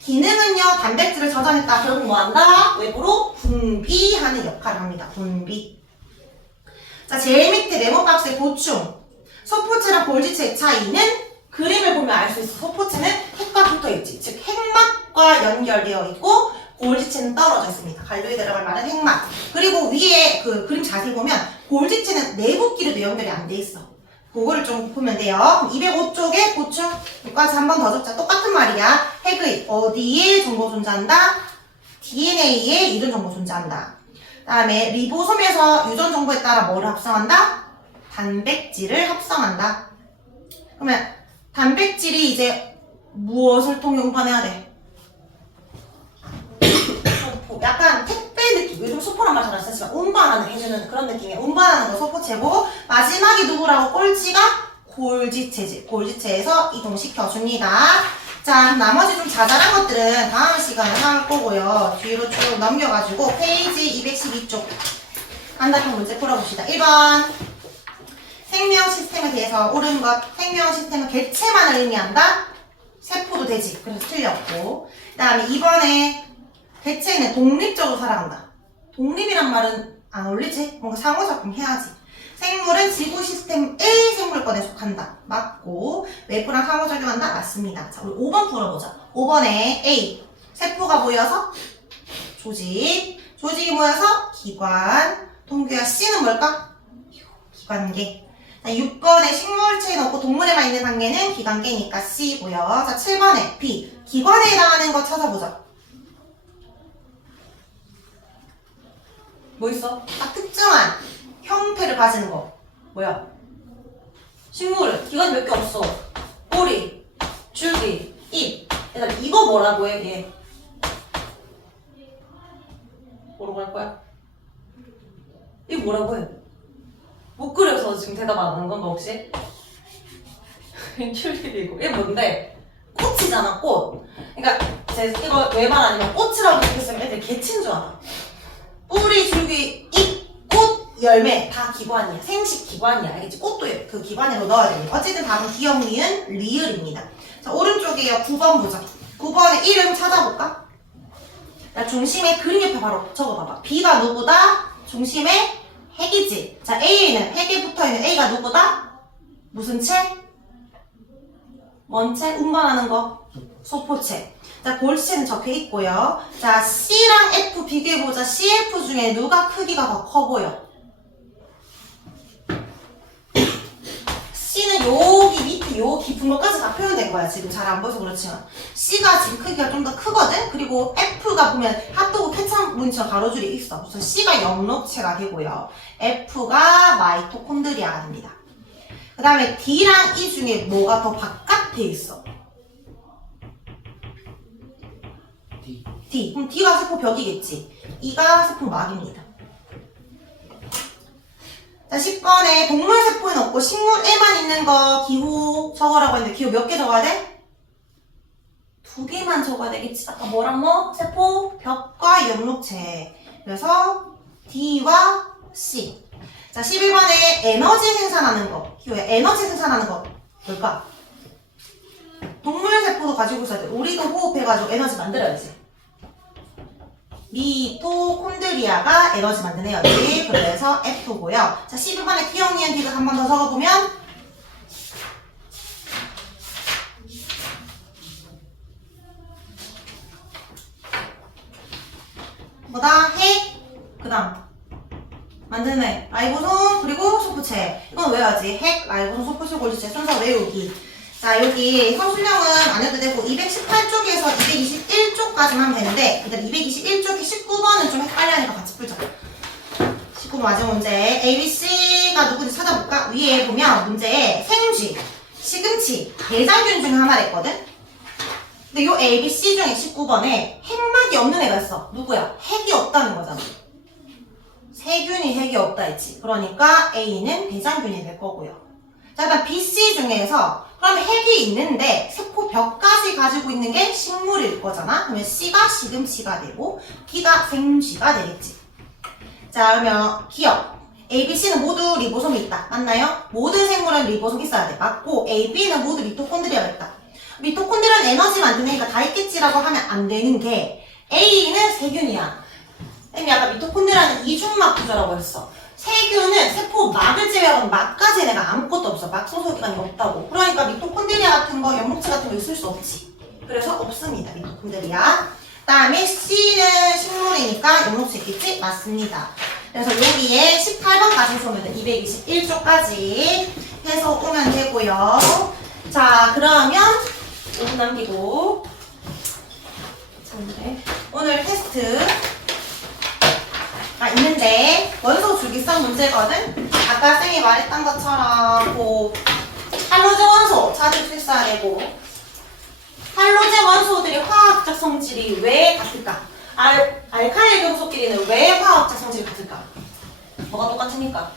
기능은요, 단백질을 저장했다. 결국 뭐 한다? 외부로 분비하는 역할을 합니다. 분비. 자, 제일 밑에 네모박스의 보충. 소포체랑 골지체의 차이는 그림을 보면 알 수 있어. 소포체는 핵과 붙어 있지. 즉, 핵막과 연결되어 있고, 골지체는 떨어져 있습니다. 갈로에 들어갈 말은 핵막. 그리고 위에 그 그림 자세히 보면 골지체는 내부끼리도 연결이 안 돼 있어. 그거를 좀 보면 돼요. 205쪽에 보충. 여기까지 한 번 더 적자. 똑같은 말이야. 핵의 어디에 정보 존재한다? DNA에 이런 정보 존재한다. 그 다음에 리보솜에서 유전 정보에 따라 뭐를 합성한다? 단백질을 합성한다. 그러면 단백질이 이제 무엇을 통해 운반해야 돼? 약간 택배 느낌. 요즘 소포란 말 잘 안 쓰지만 운반하는 해주는 그런 느낌이야. 운반하는 거 소포체고 마지막이 누구라고? 꼴찌가 골지체지. 골지체에서 이동시켜줍니다. 자, 나머지 좀 자잘한 것들은 다음 시간에 할 거고요. 뒤로 쭉 넘겨가지고 페이지 212쪽 한다편 문제 풀어봅시다. 1번 생명 시스템에 대해서 옳은 것. 생명 시스템은 개체만을 의미한다. 세포도 되지. 그래서 틀렸고. 그 다음에 2번에 개체는 독립적으로 살아간다. 독립이란 말은 안 어울리지? 뭔가 상호작용 해야지. 생물은 지구 시스템 A 생물권에 속한다. 맞고. 외부랑 상호작용한다. 맞습니다. 자, 우리 5번 풀어보자. 5번에 A. 세포가 모여서 조직. 조직이 모여서 기관. 동규야, C는 뭘까? 기관계. 자, 6번에 식물체에 넣고 동물에만 있는 단계는 기관계니까 C고요. 자, 7번에 B. 기관에 해당하는 거 찾아보자. 뭐 있어? 딱 특정한 형태를 가지는 거. 뭐야? 식물은 기관이 몇 개 없어. 꼬리, 줄기, 잎. 얘들아, 이거 뭐라고 해? 얘. 뭐라고 할 거야? 이거 뭐라고 해? 못 그려서 지금 대답 안 하는 건가 혹시? 줄기이고. 얘 뭔데? 꽃이잖아, 꽃. 그러니까 이거 외말 아니면 꽃이라고 생각했으면 애들 개친 줄 알아. 뿌리, 줄기, 잎, 꽃, 열매 다 기관이야. 생식 기관이야. 알겠지? 꽃도 그 기관으로 넣어야 됩니다. 어쨌든 답은 기역, 니은, 리을입니다. 자, 오른쪽이요. 9번 보자. 9번의 이름 찾아볼까? 자, 중심에 그림 옆에 바로 적어봐봐. B가 누구다? 중심에 핵이지. 자, A는 핵에 붙어있는 A가 누구다? 무슨 체? 뭔 체? 운반하는 거. 소포체. 자, 골지체는 적혀 있고요. 자, C랑 F 비교해보자. CF 중에 누가 크기가 더 커 보여? C는 여기 밑에 요 깊은 것까지 다 표현된 거야. 지금 잘 안 보여서 그렇지만. C가 지금 크기가 좀 더 크거든? 그리고 F가 보면 핫도그 케찹 문처럼 가로줄이 있어. 그래서 C가 염록체가 되고요. F가 마이토콘드리아가 됩니다. 그 다음에 D랑 E 중에 뭐가 더 바깥에 있어? D. 그럼 D가 세포 벽이겠지. E가 세포 막입니다. 자, 10번에 동물 세포에는 없고 식물에만 있는 거 기호 적으라고 했는데 기호 몇 개 적어야 돼? 두 개만 적어야 되겠지. 아까 뭐랑 뭐? 세포, 벽과 연록체. 그래서 D와 C. 자, 11번에 에너지 생산하는 거. 기호야, 에너지 생산하는 거. 뭘까? 동물 세포도 가지고 있어야 돼. 우리도 호흡해가지고 에너지 만들어야지. 미토콘드리아가 에너지 만드는 에너지. 그래서 F고요. 자, 12번에 기억, 니은, 디귿 한 번 더 적어보면 뭐다? 핵, 그 다음 만드는 애, 라이보솜, 그리고 소프체. 이건 외워야지. 핵, 라이보솜, 소프체, 골지체 순서 외우기. 자, 여기 성술령은 안 해도 되고 218쪽에서 221쪽까지만 하면 되는데 일단 221쪽에 19번은 좀 헷갈려하니까 같이 풀자. 19번 마지막 문제. ABC가 누구인지 찾아볼까? 위에 보면 문제에 생쥐, 시금치, 대장균 중에 하나를 했거든? 근데 요 ABC 중에 19번에 핵막이 없는 애가 있어. 누구야? 핵이 없다는 거잖아. 세균이 핵이 없다 했지. 그러니까 A는 대장균이 될 거고요. 자, 일단 BC 중에서 그러면 핵이 있는데 세포벽까지 가지고 있는 게 식물일 거잖아. 그러면 C가 시금치가 되고 D가 생쥐가 되겠지. 자, 그러면 기억. A, B, C는 모두 리보솜이 있다. 맞나요? 모든 생물은 리보솜 있어야 돼. 맞고 A, B는 모두 미토콘드리아가 있다. 미토콘드리아는 에너지 만드니까 다 있겠지라고 하면 안 되는 게 A는 세균이야. 쌤이 아까 미토콘드리아는 이중막 구조라고 했어. 세균은 세포 막을 제외하고 막까지 내가 아무것도 없어. 막 소속기관이 없다고. 그러니까 미토콘드리아 같은 거, 연목체 같은 거 있을 수 없지. 그래서 없습니다. 미토콘드리아. 그다음에 C는 식물이니까 연목체 있겠지? 맞습니다. 그래서 여기에 18번까지 오면 돼. 221쪽까지 해서 오면 되고요. 자, 그러면 5분 남기고 오늘 테스트가 있는데 원소 주기성 문제거든? 아까 쌤이 말했던 것처럼 뭐 할로제 원소 찾을 수 있어야 되고 할로제 원소들이 화학적 성질이 왜 같을까? 알카일 금속끼리는 왜 화학적 성질이 같을까? 뭐가 똑같으니까?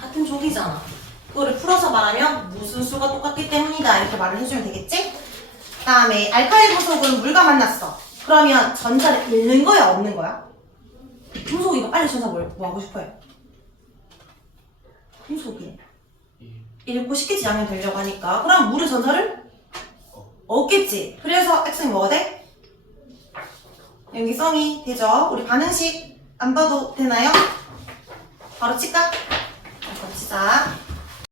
같은 족이잖아. 그거를 풀어서 말하면 무슨 수가 똑같기 때문이다 이렇게 말을 해주면 되겠지? 그 다음에 알카일 금속은 물과 만났어. 그러면 전자를 잃는 거야 없는 거야? 금속이가 빨리 전자 뭐 하고 싶어요? 금속이 잃고 싶겠지 양면 되려고 하니까. 그럼 물의 전자를 얻겠지. 그래서 X는 뭐가 돼? 연기성이 되죠. 우리 반응식 안 봐도 되나요? 바로 칠까? 바로 치자.